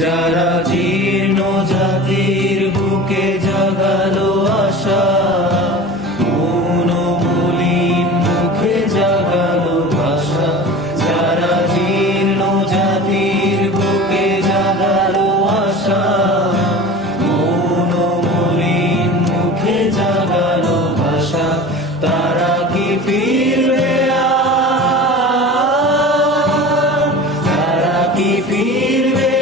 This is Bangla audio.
যারা জীর্ণ জাতির বুকে জাগালো আশা, মৌন মলিন মুখে জাগালো ভাষা। যারা জীর্ণ জাতির বুকে জাগালো আশা, মৌন মলিন মুখে জাগালো ভাষা। তারা কি ফিরবে আর? তারা কি ফিরবে